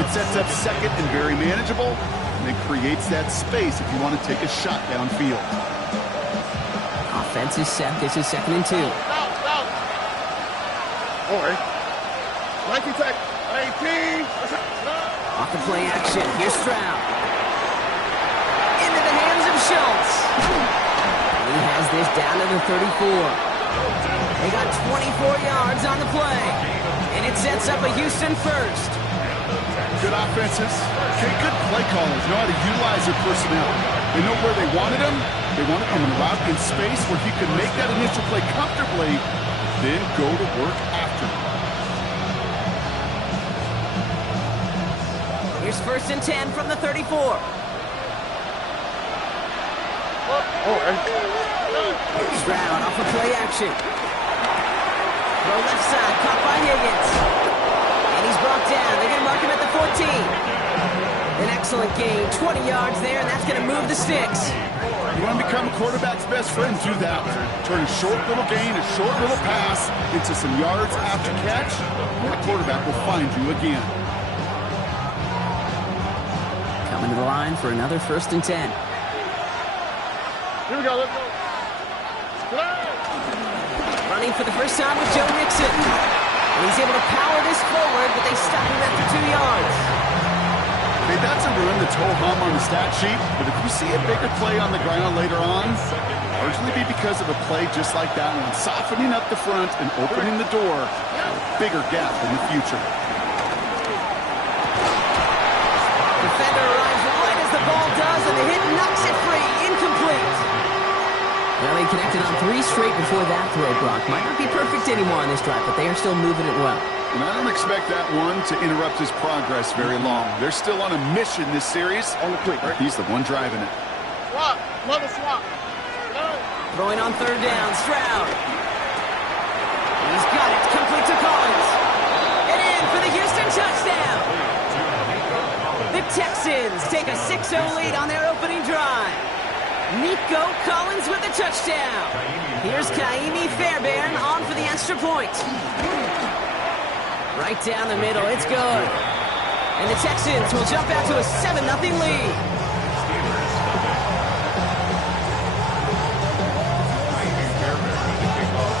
It sets up second and very manageable, and it creates that space if you want to take a shot downfield. Offense is set. This is 2nd and 2. Off the play action. Here's Stroud. Into the hands of Schultz. He has this down to the 34. They got 24 yards on the play. And it sets up a Houston first. Good offenses. Okay, good play callers know how to utilize their personnel. They know where they wanted him. They wanted him in a route in space where he could make that initial play comfortably, then go to work after. Here's 1st and 10 from the 34. Stroud off of play action. Throw left side, caught by Higgins. And he's brought down. They're going to mark him at the 14. An excellent gain, 20 yards there, and that's going to move the sticks. You want to become a quarterback's best friend, do that. Turn a short little gain, a short little pass into some yards after catch, and the quarterback will find you again. Coming to the line for another 1st and 10. Here we go, let's go. Running for the first time with Joe Mixon. And he's able to power this forward, but they stop him after 2 yards. Okay, that's a run that's ho-hum on the stat sheet, but if you see a bigger play on the ground later on, largely be because of a play just like that one, softening up the front and opening the door for a bigger gap in the future. Defender arrives right as the ball does, and the hit knocks it free. Incomplete. Well, they connected on 3 straight before that throw, Brock. Might not be perfect anymore on this drive, but they are still moving it well. And I don't expect that one to interrupt his progress very long. They're still on a mission this series. On the quick, right? He's the one driving it. Swap, mother swap. Throwing on 3rd down, Stroud. He's got it, complete to Collins. And in for the Houston touchdown. The Texans take a 6-0 lead on their opening drive. Nico Collins with the touchdown. Here's Kaimi Fairbairn on for the extra point. Right down the middle, it's good. And the Texans will jump out to a 7-0 lead.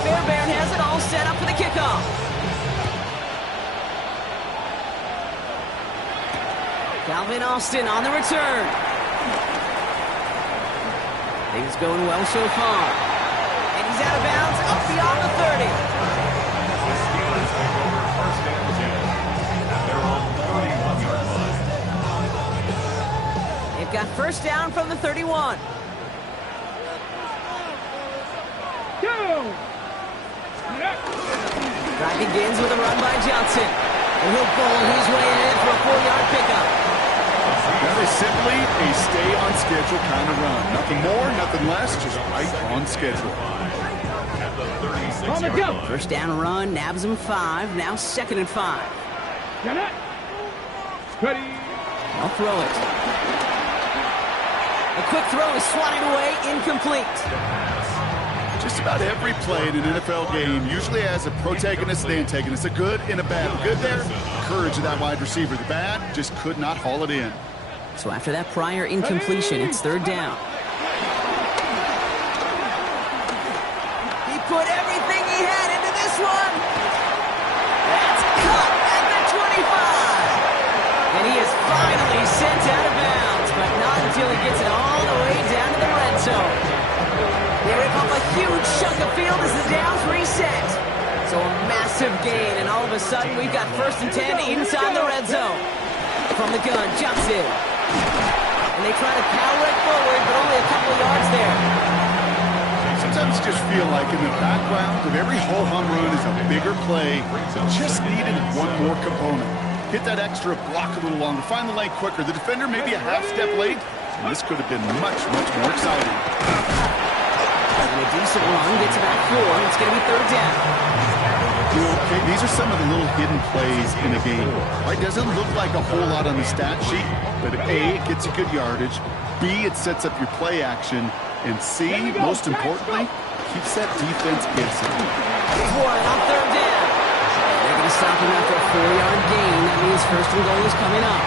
Fairbairn has it all set up for the kickoff. Calvin Austin on the return. Things going well so far. And he's out of bounds up beyond the 30. They've got 1st down from the 31. Drive begins with a run by Johnson. And he'll bowl his way in for a 4-yard pickup. That is simply a stay-on-schedule kind of run. Nothing more, nothing less, just right on schedule. On the go. 1st down run, nabs him 5, now 2nd and 5. Ready. I'll throw it. A quick throw is swatted away, incomplete. Just about every play in an NFL game usually has a protagonist and antagonist, a good and a bad. The good there, courage of that wide receiver. The bad, just could not haul it in. So after that prior incompletion, it's 3rd down. He put everything he had into this one. That's cut at the 25. And he is finally sent out of bounds, but not until he gets it all the way down to the red zone. They rip up a huge chunk of field as the downs reset. So a massive gain, and all of a sudden we've got 1st and 10 inside the red zone. From the gun, Johnson. And they try to power it forward, but only a couple yards there. Sometimes you just feel like in the background of every ho-hum run is a bigger play that just needed one more component. Hit that extra block a little longer, find the lane quicker. The defender may be a half step late, and this could have been much, much more exciting. And a decent run gets about 4. It's going to be 3rd down. Okay, these are some of the little hidden plays in a game. Right, doesn't look like a whole lot on the stat sheet, but A, it gets you good yardage. B, it sets up your play action. And C, most importantly, keeps that defense guessing. Here's Warren on 3rd down. They're going to to stop him after a 4-yard gain. That means first and goal is coming up.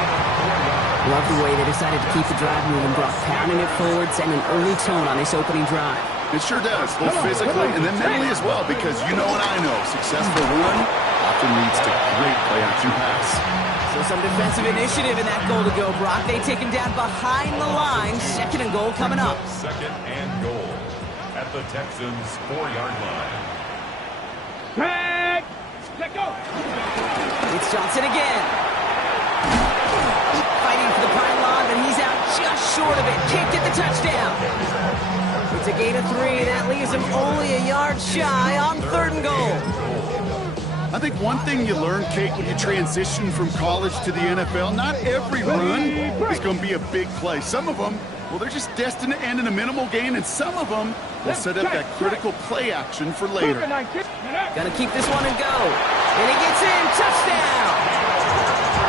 Love the way they decided to keep the drive moving, Brock, pounding it forward, setting an early tone on this opening drive. It sure does, both physically and then mentally as well, because you know and I know successful run often leads to great play-action pass. So some defensive initiative in that goal to go, Brock. They take him down behind the line. Second and goal coming up. Second and goal at the Texans' 4-yard line. Tag! Let go! It's Johnson again. Fighting for the pylon, but he's out just short of it. Can't get the touchdown. It's a gain of 3. That leaves him only a yard shy on third and goal. I think one thing you learn, Kate, when you transition from college to the NFL, not every run is going to be a big play. Some of them, well, they're just destined to end in a minimal gain, and some of them will set up that critical play action for later. Gonna keep this one and go. And he gets in. Touchdown!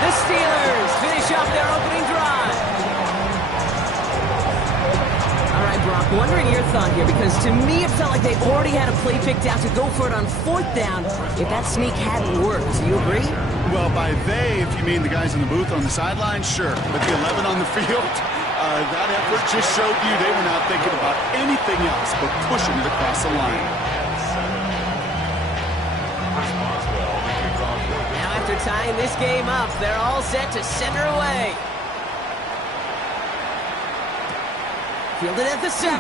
The Steelers finish off their opening drive. All right, Brock, wondering your thought here, because to me it felt like they already had a play picked out to go for it on fourth down if that sneak hadn't worked. Do you agree? Well, by they, if you mean the guys in the booth on the sideline, sure. But the 11 on the field, that effort just showed you they were not thinking about anything else but pushing it across the line. Now after tying this game up, they're all set to send her away. Fielded at the 7.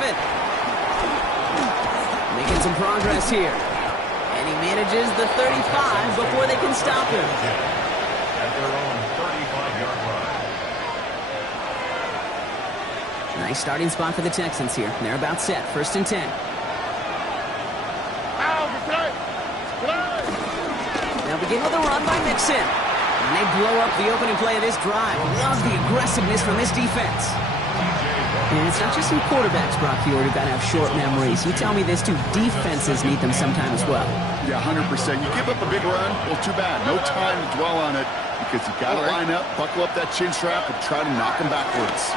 Making some progress here. And he manages the 35 before they can stop him. At their own 35-yard line. Nice starting spot for the Texans here. They're about set. First and 10. Now begin with a run by Mixon. And they blow up the opening play of this drive. Love the aggressiveness from this defense. And it's not just some quarterbacks, Brock, who got to have short memories. You tell me this too, defenses need them sometime as well. Yeah, 100%. You give up a big run, well, too bad. No time to dwell on it because you got to line up, buckle up that chin strap, and try to knock them backwards.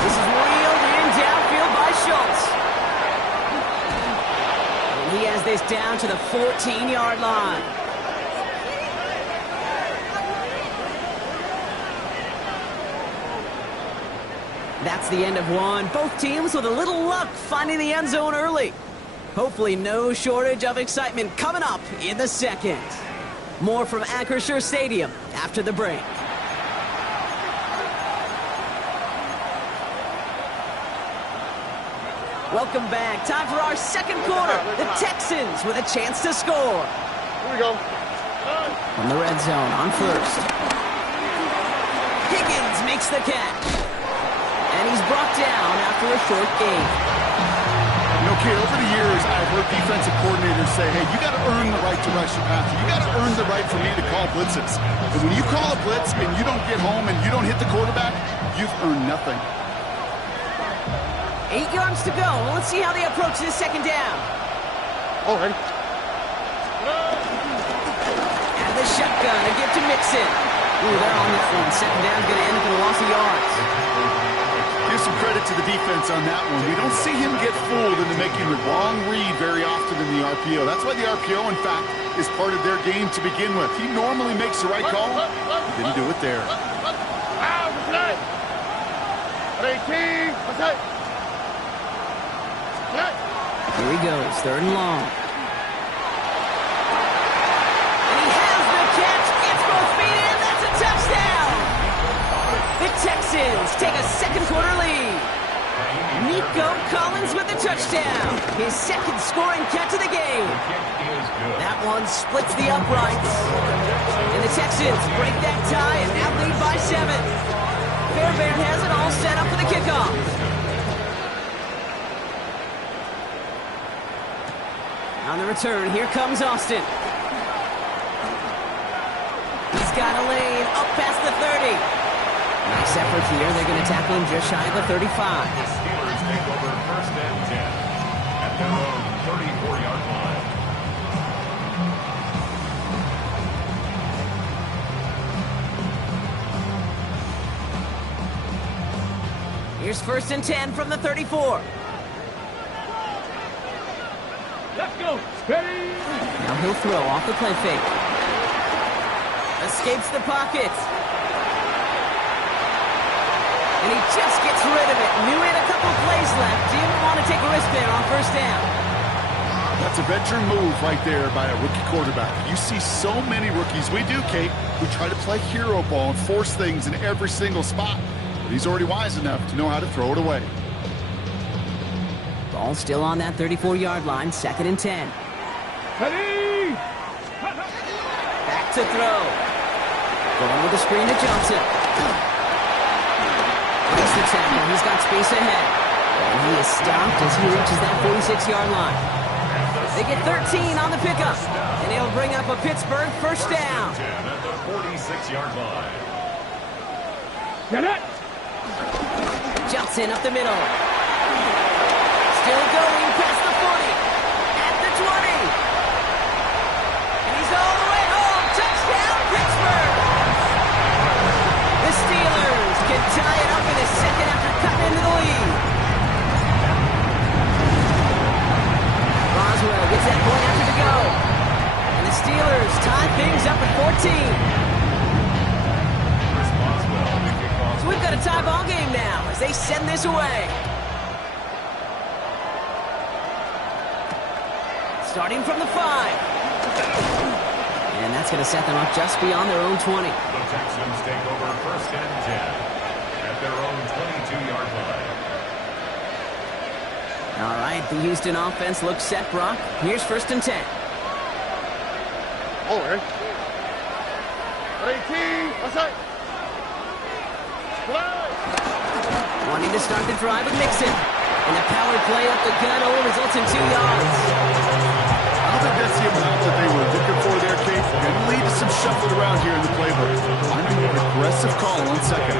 This is wheeled in downfield by Schultz. And he has this down to the 14-yard line. That's the end of one. Both teams with a little luck finding the end zone early. Hopefully no shortage of excitement coming up in the second. More from Acrisure Stadium after the break. Welcome back. Time for our second quarter. The Texans with a chance to score. Here we go. From the red zone on first. Higgins makes the catch. And he's brought down after a short gain. You know, Kate, over the years, I've heard defensive coordinators say, hey, you got to earn the right to rush your passer. You got to earn the right for me to call blitzes. But when you call a blitz and you don't get home and you don't hit the quarterback, you've earned nothing. 8 yards to go. Let's see how they approach this second down. All right. Out of the shotgun, a give to Mixon. Ooh, they're on this one. Second down's going to end up in a loss of yards. Give some credit to the defense on that one. We don't see him get fooled into making the wrong read very often in the RPO. That's why the RPO, in fact, is part of their game to begin with. He normally makes the right call. He didn't do it there. Here he goes, third and long. And he has the catch. Gets both feet in. That's a touchdown. The Texans take a second quarter lead. Nico Collins with the touchdown. His second scoring catch of the game. That one splits the uprights. And the Texans break that tie and now lead by 7. Fairbairn has it all set up for the kickoff. On the return, here comes Austin. He's got a lane up past the 30. Nice effort here. They're going to tackle him just shy of the 35. The Steelers take over first and 10 at their own 34-yard line. Here's first and 10 from the 34. Let's go. Ready. Now he'll throw off the play fake. Escapes the pocket. And he just gets rid of it. Knew he had a couple of plays left. Didn't want to take a risk there on first down. That's a veteran move right there by a rookie quarterback. You see so many rookies, we do, Kate, who try to play hero ball and force things in every single spot. But he's already wise enough to know how to throw it away. Ball still on that 34-yard line, 2nd and 10. Ready! Back to throw. Going with the screen to Johnson. Breaks the tackle. He's got space ahead. And he is stopped as he reaches that 46-yard line. They get 13 on the pickup. And it'll bring up a Pittsburgh first down. At the 46-yard line. Get it! Johnson up the middle. Still going past the 40. At the 20. And he's all the way home. Touchdown, Pittsburgh! The Steelers can tie it up in a second after cutting into the lead. Boswell gets that point after to go. And the Steelers tie things up at 14. So we've got a tie ball game now as they send this away. Starting from the 5. And that's going to set them up just beyond their own 20. The Texans take over 1st and 10 at their own 22-yard line. All right, the Houston offense looks set, Brock. Here's 1st and 10. Oh, ready? 18. What's that? Wanting to start the drive with Mixon. And the power play up the gut only results in 2 yards. I don't think that's the amount that they were looking for there, Kate. Going to lead to some shuffling around here in the playbook. I'm an aggressive call on 2nd.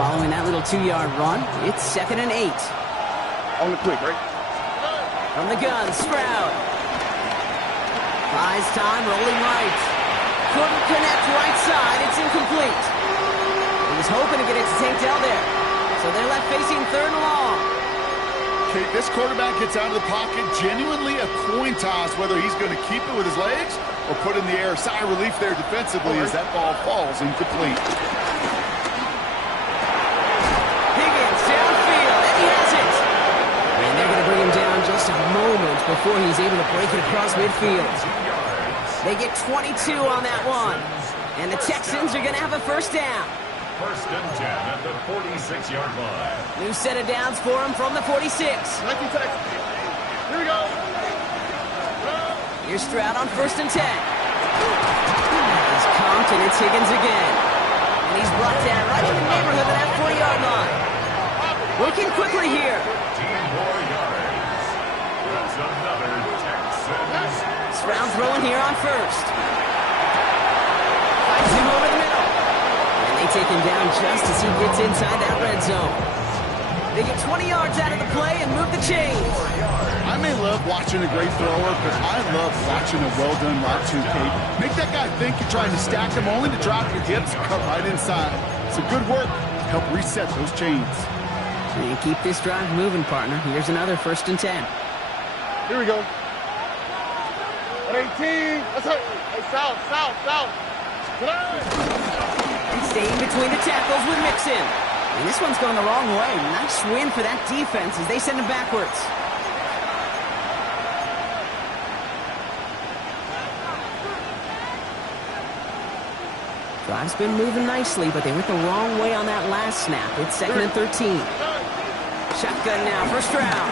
Following that little 2-yard run, it's 2nd and 8. On the quick, right? From the gun, Stroud. Buys time, rolling right. Couldn't connect right side. It's incomplete. He was hoping to get it to Tank Dell there. So they're left facing 3rd and long. Kate, this quarterback gets out of the pocket, genuinely a coin toss whether he's going to keep it with his legs or put in the air. Sigh of relief there defensively as that ball falls incomplete. Higgins downfield, and he has it. And they're going to bring him down just a moment before he's able to break it across midfield. They get 22 on that one. And the Texans are going to have a first down. 1st and 10 at the 46-yard line. New set of downs for him from the 46. 19 seconds. Here we go. Here's Stroud on 1st and 10. He's comped, and it's Higgins again. And he's brought down right in the neighborhood of that 40-yard line. Working quickly here. 15 more yards. That's another Texans. Stroud throwing here on 1st. Finds him over the middle. And they take him down just as he gets inside that red zone. They get 20 yards out of the play and move the chains. I may love watching a great thrower, but I love watching a well-done route too, Kate. Make that guy think you're trying to stack him only to drop your hips, cut right inside. It's a good work to help reset those chains. And keep this drive moving, partner. Here's another 1st and 10. Here we go. 18. That's it. Hey, south. Staying between the tackles with Mixon. And this one's going the wrong way. Nice win for that defense as they send him backwards. Drive's been moving nicely, but they went the wrong way on that last snap. It's 2nd and 13. Shotgun now for Stroud.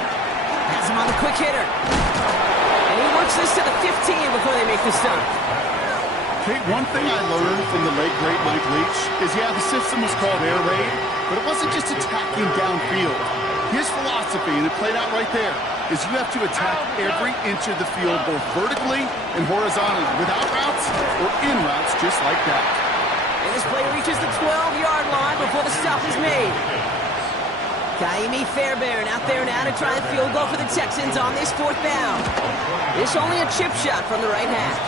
Has him on the quick hitter. And he works this to the 15 before they make the stop. Kate, one thing I learned from the late, great Mike Leach is, yeah, the system was called air raid, but it wasn't just attacking downfield. His philosophy, and it played out right there, is you have to attack every inch of the field, both vertically and horizontally, without routes or in routes just like that. And this play reaches the 12-yard line before the stop is made. Kaimi Fairbairn out there now to try a field goal for the Texans on this 4th down. This only a chip shot from the right hash.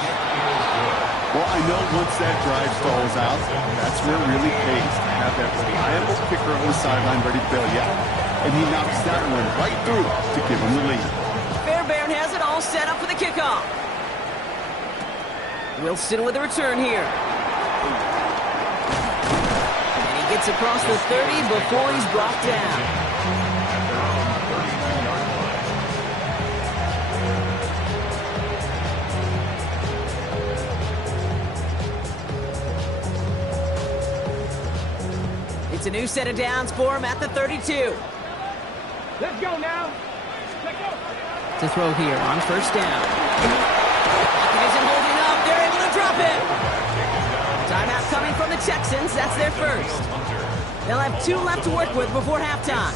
Well, I know once that drive stalls out, that's where it really pays to have that reliable kicker on the sideline ready to bail you out. And he knocks that one right through to give him the lead. Fairbairn has it all set up for the kickoff. Wilson with a return here. And he gets across the 30 before he's brought down. It's a new set of downs for him at the 32. Let's go now. Let's go. To throw here on first down. Pocket isn't holding up. They're able to drop it. Timeout coming from the Texans. That's their first. They'll have 2 left to work with before halftime.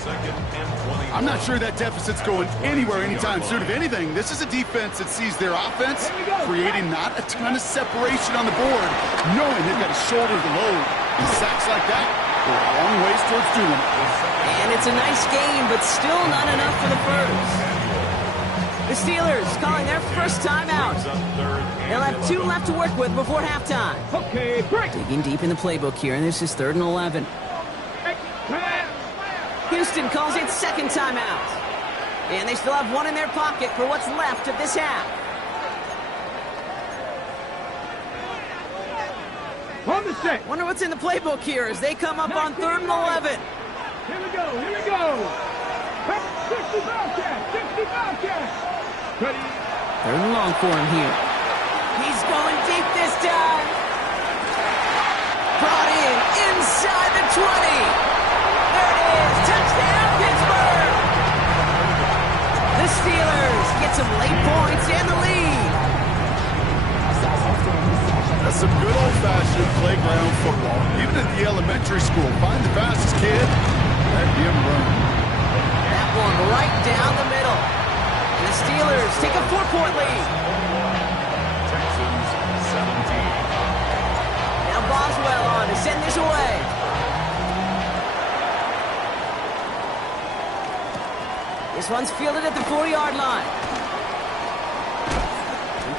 I'm not sure that deficit's going anywhere anytime soon. If anything, this is a defense that sees their offense creating not a ton of separation on the board, knowing they've got to shoulder the load. And sacks like that go a long ways towards doing it. And it's a nice game, but still not enough for the first. The Steelers calling their first timeout. They'll have 2 left to work with before halftime. Okay, break. Digging deep in the playbook here, and this is 3rd and 11. Houston calls it second timeout. And they still have 1 in their pocket for what's left of this half. On the set. Wonder what's in the playbook here as they come up on 3rd and 11. Here we go. Here we go. 65 catch. 65 catch. Ready. 3rd and long for him here. He's going deep this time. Brought in inside the 20. There it is. Touchdown, Pittsburgh. The Steelers get some late points and the lead. That's some good old-fashioned playground football. Even at the elementary school, find the fastest kid and be him run. That one right down the middle. And the Steelers take a 4-point lead. Texans 17. Now Boswell on to send this away. This one's fielded at the 4-yard line.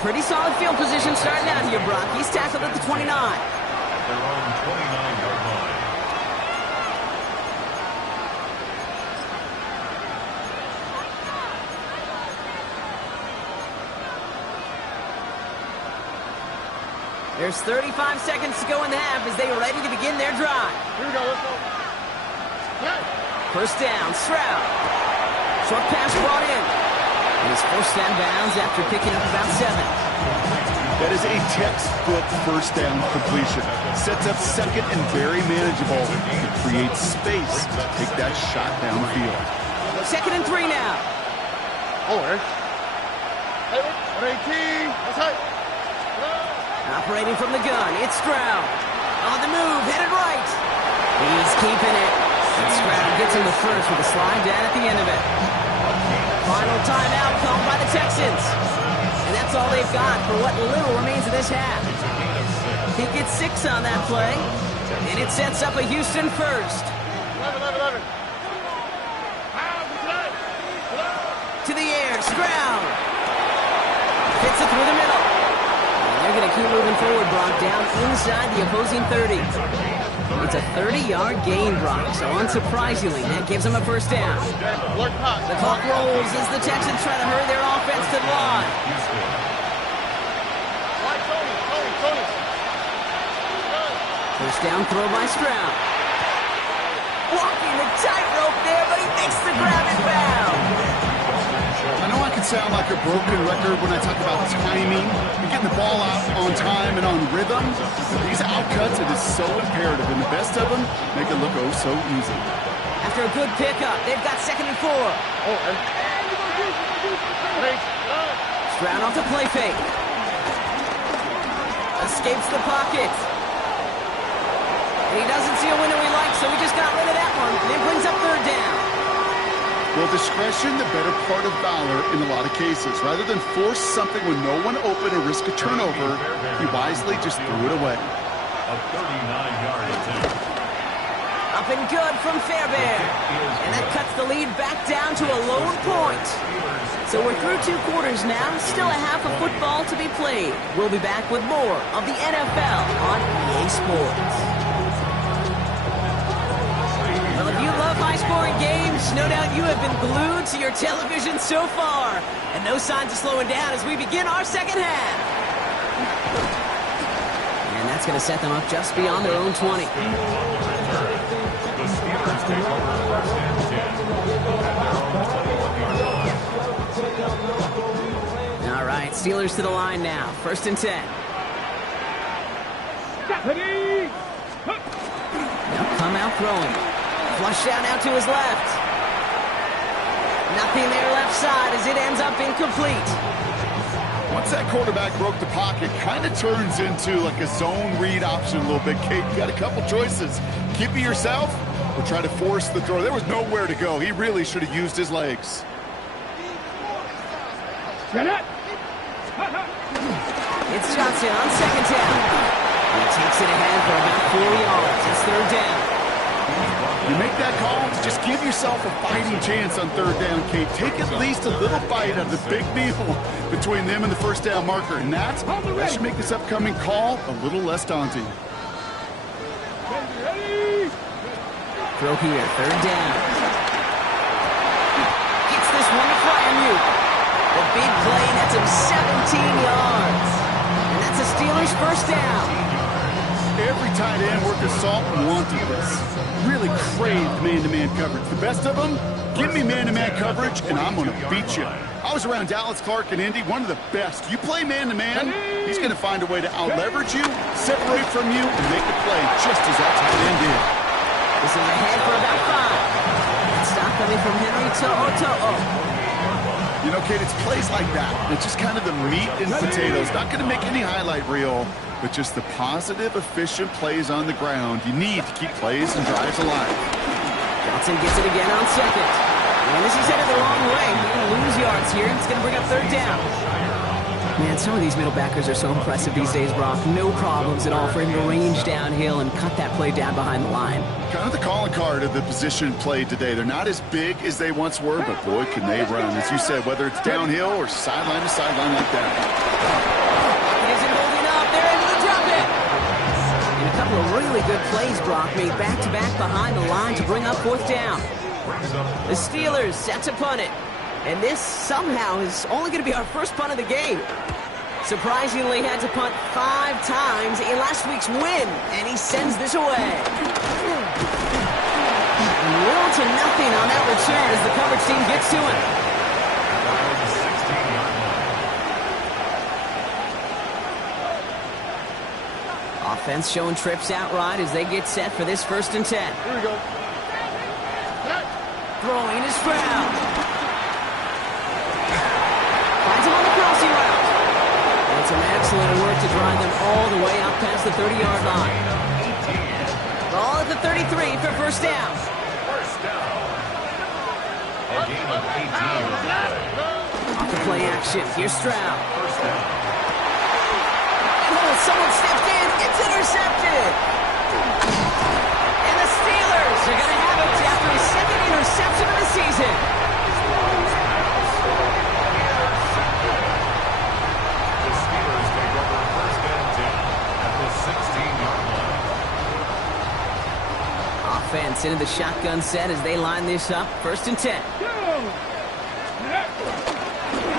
Pretty solid field position starting out here, Brock. He's tackled at the 29. At their own 29-yard line. There's 35 seconds to go in the half as they are ready to begin their drive. Here we go. Let's go. Hey. First down, Stroud. Short pass brought in. And he's forced out of bounds after picking up about 7. That is a textbook first down completion. Sets up second and very manageable. It creates space to take that shot downfield. 2nd and 3 now. Oh, hey. Hey, 118. That's right. Operating from the gun, it's Stroud. On the move, headed right. He's keeping it. And Stroud gets him the first with a slide down at the end of it. Final timeout called by the Texans. And that's all they've got for what little remains of this half. He gets 6 on that play. And it sets up a Houston first. 11. To the air, Stroud. Fits it through the middle. And they're going to keep moving forward, Brock, down inside the opposing 30. It's a 30-yard gain, Brock, so unsurprisingly, that gives them a first down. The clock rolls as the Texans try to hurry their offense to the line. First down throw by Stroud. Walking the tightrope there, but he makes the grab and bound. I know I can sound like a broken record when I talk about timing and getting the ball out on time and on rhythm. But these outcuts, it is so imperative, and the best of them make it look oh so easy. After a good pickup, they've got 2nd and 4. Stroud off the play fake. Escapes the pocket. And he doesn't see a window he likes, so he just got rid of that one. And it brings up 3rd down. Well, discretion, the better part of valor in a lot of cases. Rather than force something with no one open and risk a turnover, he wisely just threw it away. A 39-yard attempt. Up and good from Fairbairn. And that cuts the lead back down to a lone point. So we're through 2 quarters now. Still a half of football to be played. We'll be back with more of the NFL on EA Sports. Well, if you love high-scoring games, no doubt you have been glued to your television so far. And no signs of slowing down as we begin our second half. That's going to set them up just beyond their own 20. The Steelers take over first and 10 at their own 21-yard line. All right, Steelers to the line now. First and 10. Ready? They'll come out throwing. Flush out now to his left. Nothing there left side as it ends up incomplete. Once that quarterback broke the pocket, kind of turns into like a zone read option a little bit. Kate, you got a couple choices. Keep it yourself or try to force the throw. There was nowhere to go. He really should have used his legs. Get it? It's Johnson on second down. He takes it ahead for about 4 yards. It's third down. You make that call, just give yourself a fighting chance on third down, Kate. Take at least a little bite of the big meal between them and the first down marker. And that should make this upcoming call a little less daunting. Ready? Throw here, third down. Gets this one to Fryermuth. The big play nets him 17 yards. And that's a Steelers first down. Every tight end worth his salt wanted this. Really craved man-to-man coverage. The best of them, give me man-to-man coverage, and I'm going to beat you. I was around Dallas Clark and Indy, one of the best. You play man-to-man, he's going to find a way to out-leverage you, separate from you, and make a play just as that tight end did. This is ahead for about 5. It's stop coming from Henry To'o. You know, Kate, it's plays like that. It's just kind of the meat and potatoes. Not going to make any highlight reel, but just the positive, efficient plays on the ground. You need to keep plays and drives alive. Johnson gets it again on second. And as he's headed the wrong way, he's going to lose yards here. It's going to bring up third down. Man, some of these middle backers are so impressive these days, Brock. No problems at all for him to range downhill and cut that play down behind the line. Kind of the calling card of the position played today. They're not as big as they once were, but boy, can they run. As you said, whether it's downhill or sideline to sideline like that. Isn't holding up. They're able to drop it. And a couple of really good plays, Brock, made back-to-back behind the line to bring up fourth down. The Steelers set to punt it. And this somehow is only going to be our first punt of the game. Surprisingly, had to punt 5 times in last week's win, and he sends this away. Little to nothing on that return as the coverage team gets to him. Offense showing trips outright as they get set for this first and 10. Here we go. Throwing is Stroud. Finds him on the crossing route. And some excellent work to drive them all the way out past the 30-yard line. Ball at the 33 for first down. A game of 18 on the play. Off the play action. Here's Stroud. And someone stepped in. It's intercepted. And the Steelers are going to have it after his second interception of the season. The Steelers take over first and 10 at the 16-yard line. Offense into the shotgun set as they line this up. First and 10.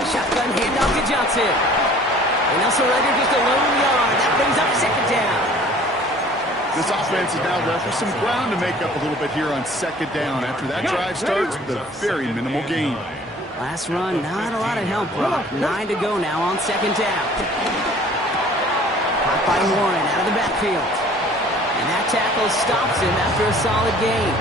Shotgun handoff to Johnson. And Nelson Rager just a lone yard. That brings up second down. This offense is now left with some ground to make up a little bit here on second down after that drive starts with a very minimal gain. Last run, not a lot of help, Brock. 9 to go now on second down. Caught by Warren out of the backfield. And that tackle stops him after a solid gain.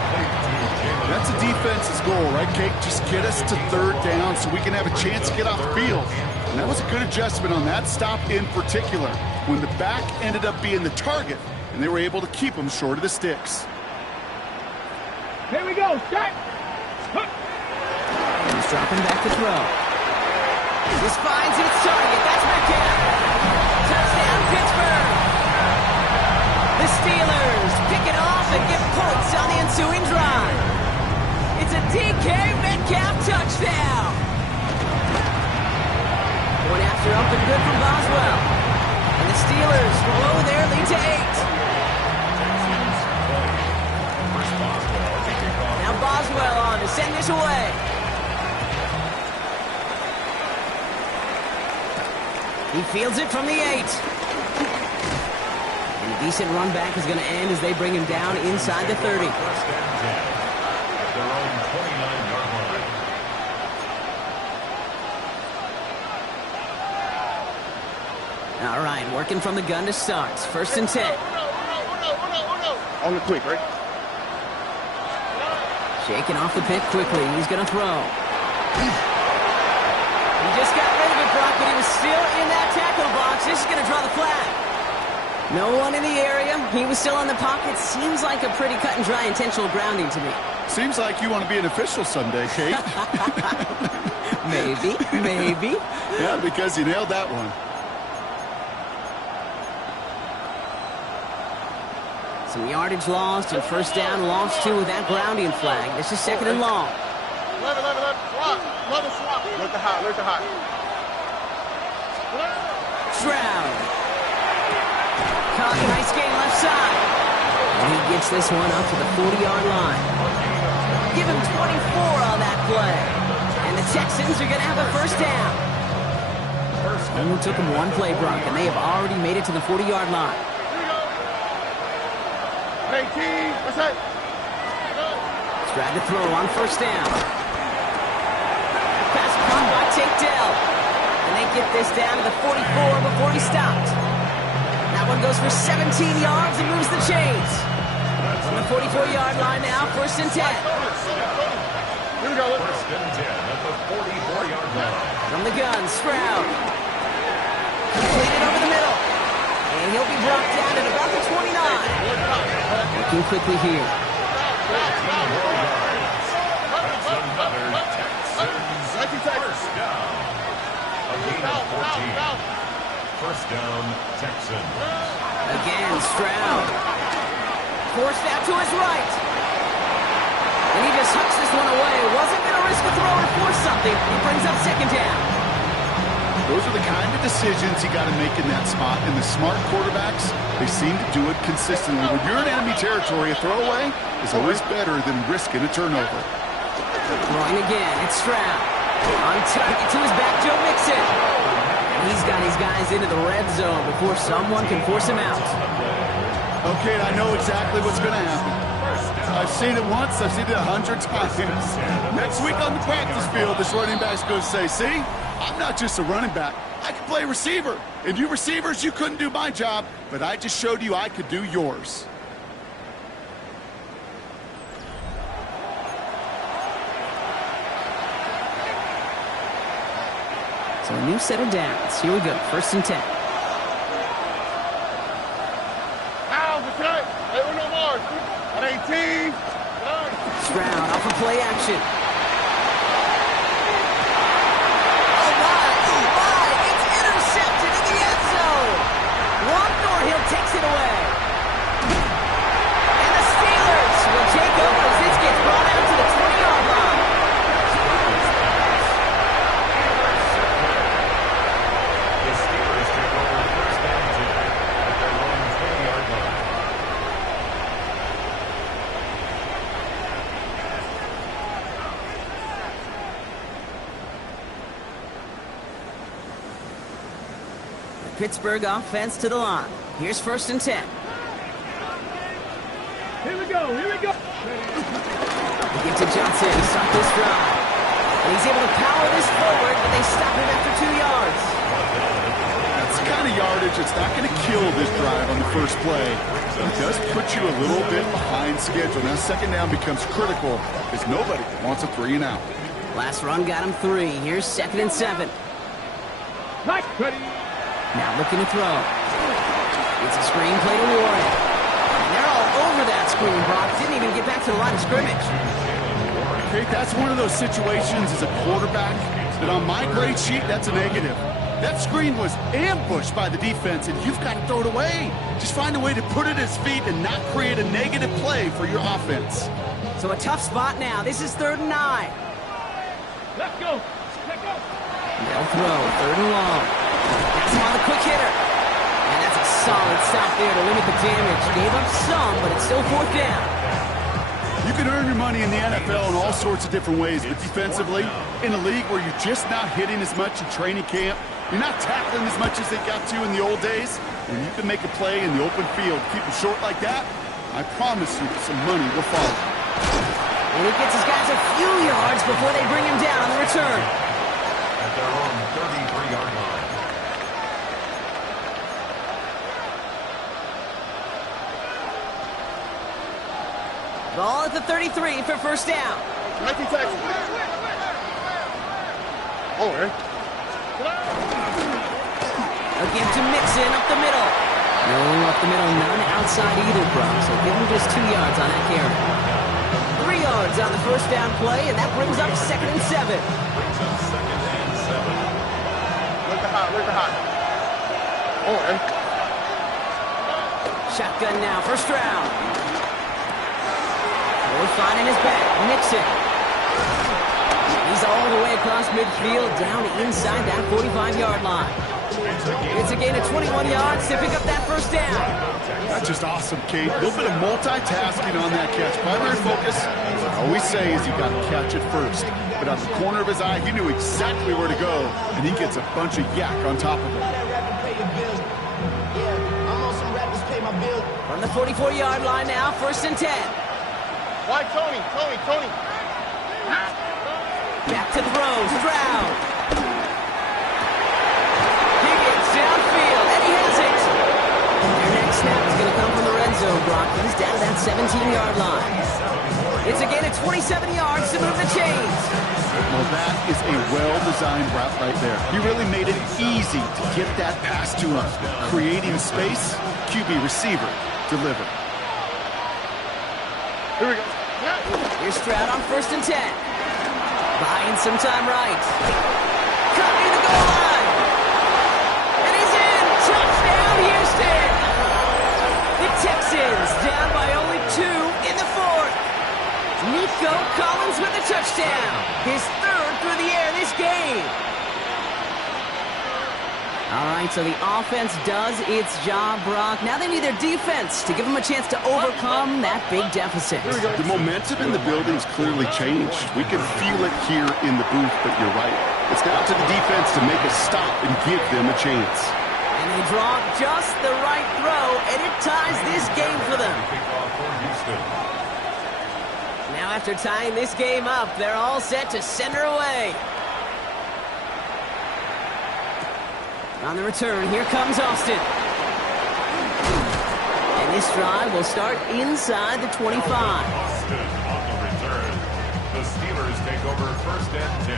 That's a defense's goal, right, Kate? Just get us to third down so we can have a chance to get off the field. And that was a good adjustment on that stop in particular, when the back ended up being the target, and they were able to keep him short of the sticks. Here we go. Set. He's dropping back to throw. This finds its target. That's Metcalf. Touchdown, Pittsburgh. The Steelers pick it off and get points on the ensuing drive. It's a DK Metcalf touchdown. Going after up and good from Boswell. And the Steelers blow their lead to 8. Now Boswell on to send this away. He fields it from the 8. And A decent run back is going to end as they bring him down inside the 30. First and 10 at their own 29-yard line. All right, working from the gun to start. First and 10. On the quick, right? Shaking off the pit quickly. He's going to throw. He just got rid of it, Brock, but he was still in that tackle box. This is going to draw the flag. No one in the area. He was still in the pocket. Seems like a pretty cut and dry intentional grounding to me. Seems like you want to be an official someday, Kate. Maybe. Yeah, because you nailed that one. Some yardage lost and first down lost too with that grounding flag. This is second and long. Love it. Swap. Look the hot. Stroud. Caught, nice gain left side. And he gets this one up to the 40-yard line. Give him 24 on that play. And the Texans are going to have a first down. Only took them one play, Brock, and they have already made it to the 40-yard line. Hey, team, what's that? Stroud to throw on first down. Pass caught by Tate Dell. And they get this down to the 44 before he stopped. That one goes for 17 yards and moves the chains. On the 44-yard line now, first and 10. Here we go. First and 10 at the 44-yard line. From the gun, Stroud. Completed over the middle. And he'll be brought down at about the 29. Working quickly here. 14 more yards. That's another Texans first down. A gain of 14. First down, Texans. Again, Stroud. Forced out to his right. And he just hucks this one away. Wasn't going to risk a throw or force something. He brings up second down. Those are the kind of decisions you got to make in that spot. And the smart quarterbacks, they seem to do it consistently. When you're in enemy territory, a throwaway is always better than risking a turnover. Throwing again, it's Stroud. On target to his back, Joe Mixon. And he's got his guys into the red zone before someone can force him out. Okay, I know exactly what's going to happen. I've seen it once, I've seen it 100 times. Next week on the practice field, this running back's going to say, see, I'm not just a running back. I can play receiver. And you receivers, you couldn't do my job, but I just showed you I could do yours. So a new set of downs. Here we go, first and 10. At 18. Stroud off of play action. Oh my, it's intercepted in the end zone. Juan Thornhill takes it away. And the Steelers will take over as this gets brought out to the 20-yard line. The Steelers take over first and 10 at their own 20-yard line. Pittsburgh offense to the line. Here's first and 10. Here we go. We get to Johnson to start this drive. And he's able to power this forward, but they stop him after 2 yards. That's the kind of yardage that's not going to kill this drive on the first play. It does put you a little bit behind schedule. Now second down becomes critical because nobody wants a 3 and out. Last run got him 3. Here's second and 7. Now looking to throw. It's a screen play to Warren. And they're all over that screen, Brock. Didn't even get back to the line of scrimmage. Okay, that's one of those situations as a quarterback that on my grade sheet, that's a negative. That screen was ambushed by the defense, and you've got to throw it away. Just find a way to put it at his feet and not create a negative play for your offense. So a tough spot now. This is 3rd and 9. Let's go. They'll throw, 3rd and long. That's him on the quick hitter. And that's a solid stop there to limit the damage. Gave up some, but it's still 4th down. You can earn your money in the NFL in all sorts of different ways, but defensively, in a league where you're just not hitting as much in training camp, you're not tackling as much as they got to in the old days, and you can make a play in the open field, keep them short like that, I promise you some money will follow. And he gets his guys a few yards before they bring him down on the return. At their own 33-yard line. Ball at the 33 for first down. A give to Mixon up the middle. No up the middle, none outside either, Brock. So give him just 2 yards on that carry. 3 yards on the first down play, and that brings up 2nd and 7. Brings up 2nd and 7. Where's the hot? Shotgun now, first round. We're finding his back, Mixon. He's all the way across midfield, down inside that 45-yard line. It's a gain of 21 yards to pick up that first down. That's just awesome, Kate. A little bit of multitasking on that catch. Primary focus, as I always say, is you got to catch it first. But out the corner of his eye, he knew exactly where to go, and he gets a bunch of yak on top of it. From the 44-yard line now, 1st and 10. Why, Tony? Back to throw, Stroud. Higgins downfield, and he has it. Their next snap is going to come from the red zone, Brock. He's down to that 17-yard line. It's a gain of 27 yards to move the chains. Well, that is a well-designed route right there. He really made it easy to get that pass to him. Creating space, QB receiver, deliver. Here we go. Here's Stroud on 1st and 10. Buying some time right. Cutting the goal line. And he's in. Touchdown, Houston. The Texans down by only 2 in the 4th. Nico Collins with the touchdown. His 3rd through the air this game. All right, so the offense does its job, Brock. Now they need their defense to give them a chance to overcome that big deficit. The momentum in the building's clearly changed. We can feel it here in the booth, but you're right. It's now to the defense to make a stop and give them a chance. And they draw just the right throw, and it ties this game for them. Kickoff for Houston. Now after tying this game up, they're all set to send her away. On the return, here comes Austin. And this drive will start inside the 25. Austin on the return. The Steelers take over 1st and 10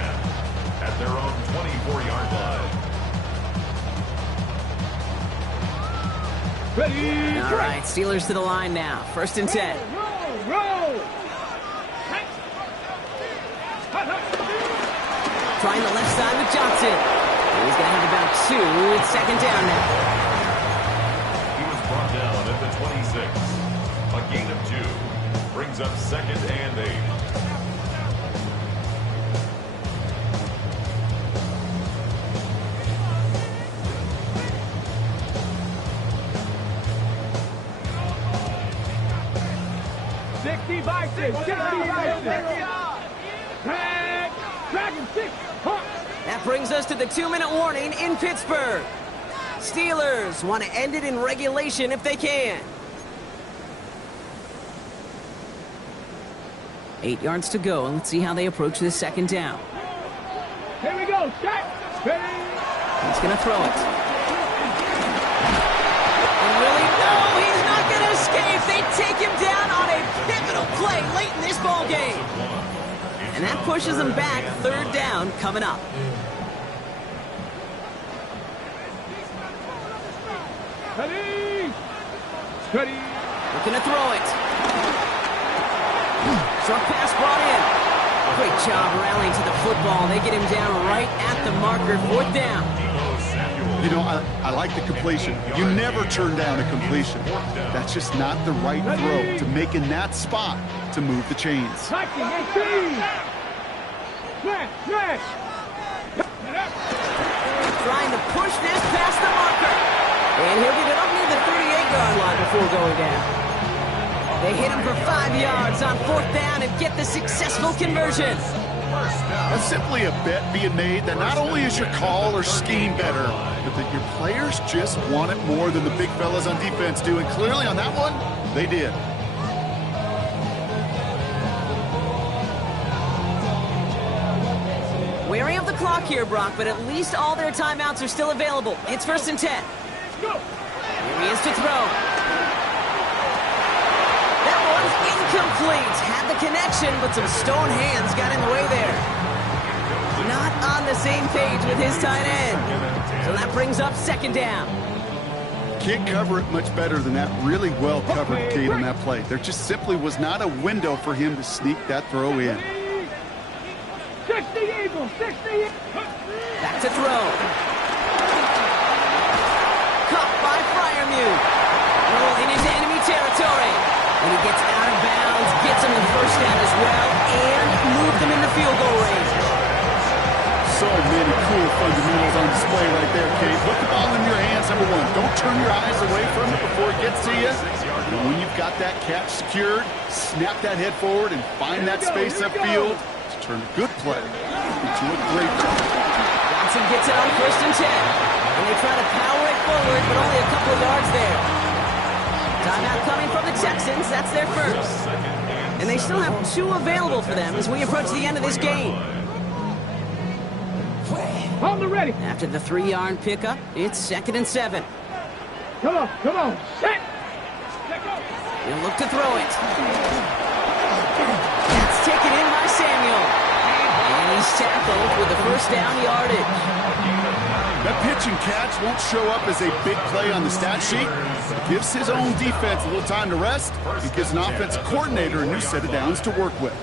at their own 24-yard line. Ready, All right, Steelers to the line now. 1st and 10. roll. Trying the left side with Johnson. He's going to have about 2. It's 2nd down now. He was brought down at the 26. A gain of 2. Brings up 2nd and 8. Dragon 6. That brings us to the 2-minute warning in Pittsburgh. Steelers want to end it in regulation if they can. 8 yards to go, and let's see how they approach this 2nd down. Here we go. Set. Ready. He's going to throw it. And really, no, he's not going to escape. They take him down on a pivotal play late in this ball game. And that pushes them back. 3rd down coming up. Ready. Ready. Looking to throw it. Short pass brought in. Great job rallying to the football. They get him down right at the marker. 4th down. You know, I like the completion. You never turn down a completion. That's just not the right throw to make in that spot to move the chains. Touching 18. Smash. Trying to push this past the marker. And he'll get it up near the 38-yard line before going down. They hit him for 5 yards on 4th down and get the successful conversion. That's simply a bet being made that not only is your call or scheme better, but that your players just want it more than the big fellas on defense do. And clearly on that one, they did. Wary of the clock here, Brock, but at least all their timeouts are still available. It's 1st and 10. Go. Here he is to throw. That one's incomplete. Had the connection, but some stone hands got in the way there. Not on the same page with his tight end. So that brings up 2nd down. Can't cover it much better than that really well covered Kate on that play. There just simply was not a window for him to sneak that throw in. 60 Eagles, 60. Back to throw. Caught by Freiermuth. Rolling into enemy territory. And he gets out of bounds, gets him in 1st down as well, and moved him in the field goal range. So many cool fundamentals on display right there, Kate. Put the ball in your hands, number one. Don't turn your eyes away from it before it gets to you. And when you've got that catch secured, snap that head forward and find that space upfield to turn a good play into a great play. Johnson gets it on 1st and 10. And they try to power it forward, but only a couple of yards there. Timeout coming from the Texans. That's their first. And they still have 2 available for them as we approach the end of this game. On the ready. After the 3-yard pickup, it's 2nd and 7. Come on, set. Let go. He'll look to throw it. That's taken in by Samuel. And he's tackled with the 1st down yardage. That pitch and catch won't show up as a big play on the stat sheet. It gives his own defense a little time to rest. It gives an offensive coordinator a new set of downs to work with.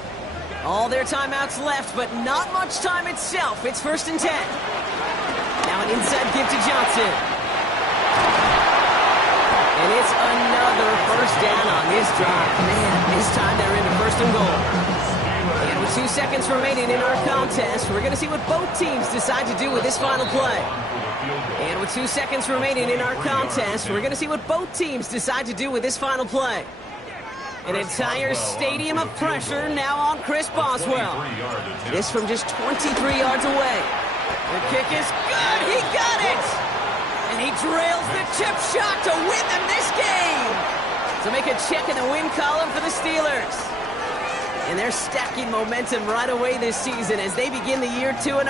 All their timeouts left, but not much time itself. It's 1st and 10. Now an inside give to Johnson. And it's another 1st down on this drive. Man, this time they're into 1st and goal. And with 2 seconds remaining in our contest, we're going to see what both teams decide to do with this final play. And with 2 seconds remaining in our contest, we're going to see what both teams decide to do with this final play. An entire stadium of pressure now on Chris Boswell. This from just 23 yards away. The kick is good. He got it. And he drills the chip shot to win them this game. So make a check in the win column for the Steelers. And they're stacking momentum right away this season as they begin the year 2-0.